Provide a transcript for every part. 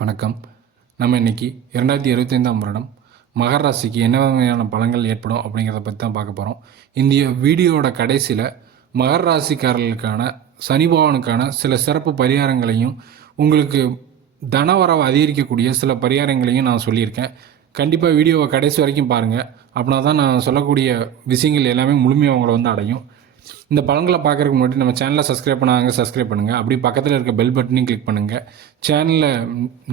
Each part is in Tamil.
வணக்கம். நம்ம இன்றைக்கி 2025ஆம் வருடம் மகர ராசிக்கு என்ன வகையான பலன்கள் ஏற்படும் அப்படிங்கிறத பற்றி தான் பார்க்க போகிறோம். இந்த வீடியோவோட கடைசியில் மகர ராசிக்காரர்களுக்கான சனி பகவானுக்கான சில சிறப்பு பரிகாரங்களையும் உங்களுக்கு தனவரவை அதிகரிக்கக்கூடிய சில பரிகாரங்களையும் நான் சொல்லியிருக்கேன். கண்டிப்பாக வீடியோவை கடைசி வரைக்கும் பாருங்கள். அப்படின்னா தான் நான் சொல்லக்கூடிய விஷயங்கள் எல்லாமே முழுமையாக அவங்கள அடையும். இந்த பலன்களை பார்க்குறதுக்கு முன்னாடி நம்ம சேனலை சப்ஸ்கிரைப் பண்ணுங்கள். அப்படி பக்கத்தில் இருக்க பெல் பட்டனையும் கிளிக் பண்ணுங்கள். சேனலில்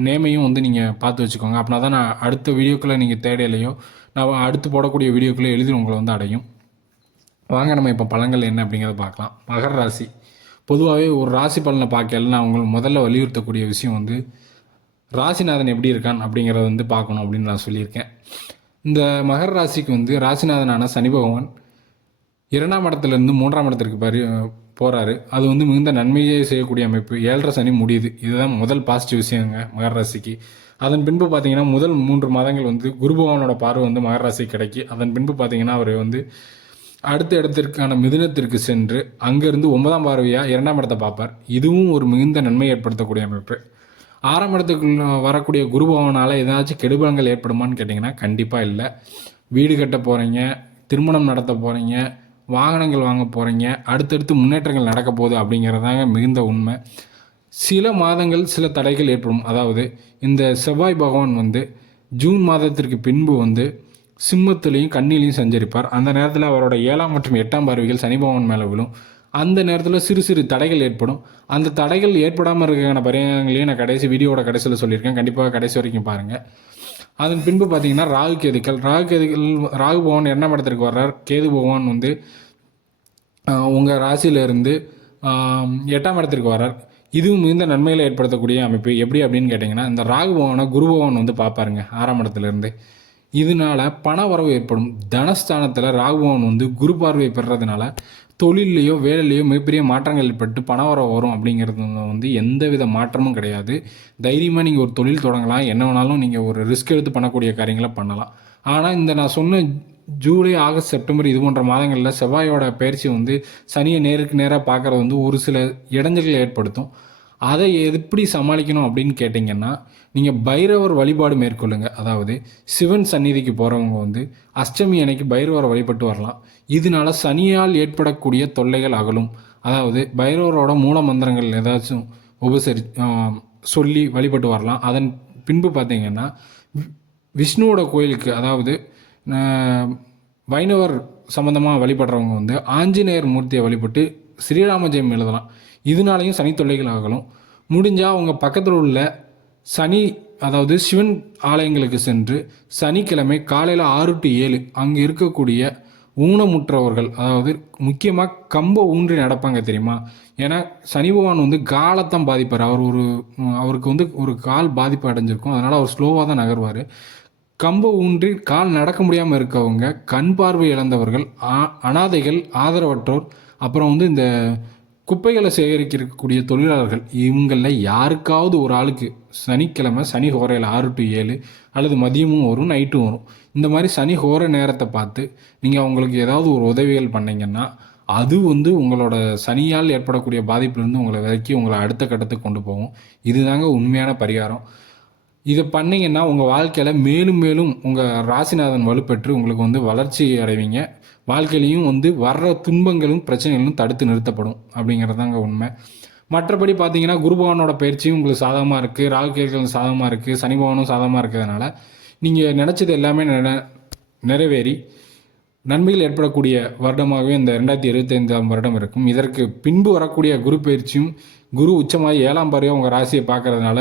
நேமையும் நீங்கள் பார்த்து வச்சுக்கோங்க. அப்படின்னா தான் நான் அடுத்த வீடியோக்குள்ளே நீங்கள் தேடையிலையோ நான் அடுத்து போடக்கூடிய வீடியோக்குள்ளே எழுதி உங்களை அடையும். வாங்க நம்ம இப்போ பலன்கள் என்ன அப்படிங்கிறத பார்க்கலாம். மகர ராசி பொதுவாகவே ஒரு ராசி பலனை பார்க்கல நான் உங்களுக்கு முதல்ல வலியுறுத்தக்கூடிய விஷயம் ராசிநாதன் எப்படி இருக்கான் அப்படிங்கிறத பார்க்கணும் அப்படின்னு நான் சொல்லியிருக்கேன். இந்த மகர ராசிக்கு ராசிநாதனான சனி பகவான் 2ஆம் இடத்துலேருந்து 3ஆம் இடத்திற்கு போகிறாரு. அது மிகுந்த நன்மையை செய்யக்கூடிய அமைப்பு. 7.5 சனி முடியுது. இதுதான் முதல் பாசிட்டிவ் விஷயங்க மகர ராசிக்கு. அதன் பின்பு பார்த்தீங்கன்னா முதல் 3 மாதங்கள் குரு பகவானோட பார்வை மகர ராசிக்கு கிடைக்கி. அதன் பின்பு பார்த்தீங்கன்னா அவர் அடுத்த இடத்திற்கான மிதுனத்திற்கு சென்று அங்கேருந்து 9ஆம் பார்வையாக 2ஆம் இடத்தை பார்ப்பார். இதுவும் ஒரு மிகுந்த நன்மை ஏற்படுத்தக்கூடிய அமைப்பு. 6ஆம் இடத்துக்குள்ள வரக்கூடிய குரு பகவானால் ஏதாச்சும் கெடுபலங்கள் ஏற்படுமான்னு கேட்டிங்கன்னா கண்டிப்பாக இல்லை. வீடு கட்ட போகிறீங்க, திருமணம் நடத்த போகிறீங்க, வாகனங்கள் வாங்க போகிறீங்க, அடுத்தடுத்து முன்னேற்றங்கள் நடக்க போகுது அப்படிங்கிறதாங்க மிகுந்த உண்மை. சில மாதங்கள் சில தடைகள் ஏற்படும். அதாவது இந்த செவ்வாய் பகவான் ஜூன் மாதத்திற்கு பின்பு சிம்மத்திலையும் கண்ணிலையும் சஞ்சரிப்பார். அந்த நேரத்தில் அவரோட 7ஆம் மற்றும் 8ஆம் பார்வைகள் சனி பகவான் மேலே விழும். அந்த நேரத்தில் சிறு சிறு தடைகள் ஏற்படும். அந்த தடைகள் ஏற்படாமல் இருக்கிற பரிகாரங்களையும் நான் வீடியோட கடைசியில் சொல்லியிருக்கேன். கண்டிப்பாக கடைசி வரைக்கும் பாருங்கள். அதன் பின்பு பார்த்தீங்கன்னா ராகு பகவான் 2ஆம் இடத்திற்கு வர்றார். கேது பகவான் உங்கள் ராசியிலிருந்து 8ஆம் இடத்திற்கு வர்றார். இதுவும் மிகுந்த நன்மைகளை ஏற்படுத்தக்கூடிய அமைப்பு. எப்படி அப்படின்னு கேட்டிங்கன்னா, இந்த ராகு பகவானை குரு பகவான் பார்ப்பாருங்க 6ஆம் இடத்துலேருந்து. இதனால் பண வரவு ஏற்படும். தனஸ்தானத்தில் ராகு பகவான் குரு பார்வை பெறுறதுனால தொழிலையோ வேலையிலையோ மிகப்பெரிய மாற்றங்கள் ஏற்பட்டு பணவரவு வரும். அப்படிங்கிறது எந்தவித மாற்றமும் கிடையாது. தைரியமாக நீங்கள் ஒரு தொழில் தொடங்கலாம். என்ன வேணாலும் நீங்கள் ஒரு ரிஸ்க் எடுத்து பண்ணக்கூடிய காரியங்களை பண்ணலாம். ஆனால் இந்த நான் சொன்ன ஜூலை, ஆகஸ்ட், செப்டம்பர் இது போன்ற மாதங்களில் செவ்வாயோட பயிற்சி சனியை நேருக்கு நேராக பார்க்குறது ஒரு சில இடைஞ்சல்களை ஏற்படுத்தும். அதை எப்படி சமாளிக்கணும் அப்படின்னு கேட்டிங்கன்னா, நீங்கள் பைரவர் வழிபாடு மேற்கொள்ளுங்கள். அதாவது சிவன் சந்நிதிக்கு போகிறவங்க அஷ்டமி அன்னைக்கு பைரவரை வழிபட்டு வரலாம். இதனால சனியால் ஏற்படக்கூடிய தொல்லைகள் அகலும். அதாவது பைரவரோட மூல மந்திரங்கள் ஏதாச்சும் சொல்லி வழிபட்டு வரலாம். அதன் பின்பு பார்த்தீங்கன்னா விஷ்ணுவோட கோயிலுக்கு, அதாவது வைணவர் சம்மந்தமாக வழிபடுறவங்க ஆஞ்சநேயர் மூர்த்தியை வழிபட்டு ஸ்ரீராம ஜெயம் எழுதலாம். இதனாலையும் சனி தொல்லைகள் ஆகலும். முடிஞ்சால் அவங்க பக்கத்தில் உள்ள சனி, அதாவது சிவன் ஆலயங்களுக்கு சென்று சனிக்கிழமை காலையில் 6 to 7 அங்கே இருக்கக்கூடிய ஊனமுற்றவர்கள், அதாவது முக்கியமாக கம்ப ஊன்றி நடப்பாங்க தெரியுமா. ஏன்னா சனி பகவான் காலத்தான் பாதிப்பார். அவருக்கு ஒரு கால் பாதிப்பு அடைஞ்சிருக்கும். அதனால் அவர் ஸ்லோவாக தான் நகர்வார். கம்ப ஊன்றி கால் நடக்க முடியாமல் இருக்கவங்க, கண் பார்வை இழந்தவர்கள், அனாதைகள், ஆதரவற்றோர், அப்புறம் இந்த குப்பைகளை சேகரிக்கக்கூடிய தொழிலாளர்கள், இவங்களில் யாருக்காவது ஒரு ஆளுக்கு சனிக்கிழமை சனி ஹோரையில் 6 to 7 அல்லது மதியமும் வரும், நைட்டும் வரும். இந்த மாதிரி சனி ஹோர நேரத்தை பார்த்து நீங்கள் அவங்களுக்கு ஏதாவது ஒரு உதவிகள் பண்ணிங்கன்னா அது உங்களோட சனியால் ஏற்படக்கூடிய பாதிப்புலேருந்து உங்களை விலக்கி உங்களை அடுத்த கட்டத்துக்கு கொண்டு போகும். இதுதாங்க உண்மையான பரிகாரம். இதை பண்ணிங்கன்னா உங்கள் வாழ்க்கையில் மேலும் மேலும் உங்கள் ராசிநாதன் வலுப்பெற்று உங்களுக்கு வளர்ச்சி அடைவீங்க. வாழ்க்கையிலையும் வர்ற துன்பங்களும் பிரச்சனைகளும் தடுத்து நிறுத்தப்படும். அப்படிங்கிறதாங்க உண்மை. மற்றபடி பார்த்தீங்கன்னா குரு பகவானோட பயிற்சியும் உங்களுக்கு சாதகமாக இருக்குது, ராகு கேதுக்கள் சாதகமாக இருக்குது, சனி பகவானும் சாதகமாக இருக்கிறதுனால நீங்கள் நினச்சது எல்லாமே நிறைவேறி நன்மைகள் ஏற்படக்கூடிய வருடமாகவே இந்த 2025ஆம் வருடம் இருக்கும். இதற்கு பின்பு வரக்கூடிய குரு பயிற்சியும் குரு உச்சமாகி 7ஆம் பார்வையாக உங்கள் ராசியை பார்க்கறதுனால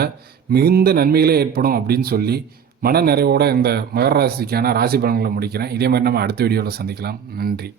மிகுந்த நன்மைகளே ஏற்படும் அப்படின்னு சொல்லி மன நிறைவோடு இந்த மகர ராசிக்கான ராசி பலன்களை முடிக்கிறேன். இதே மாதிரி நம்ம அடுத்த வீடியோவில் சந்திக்கலாம். நன்றி.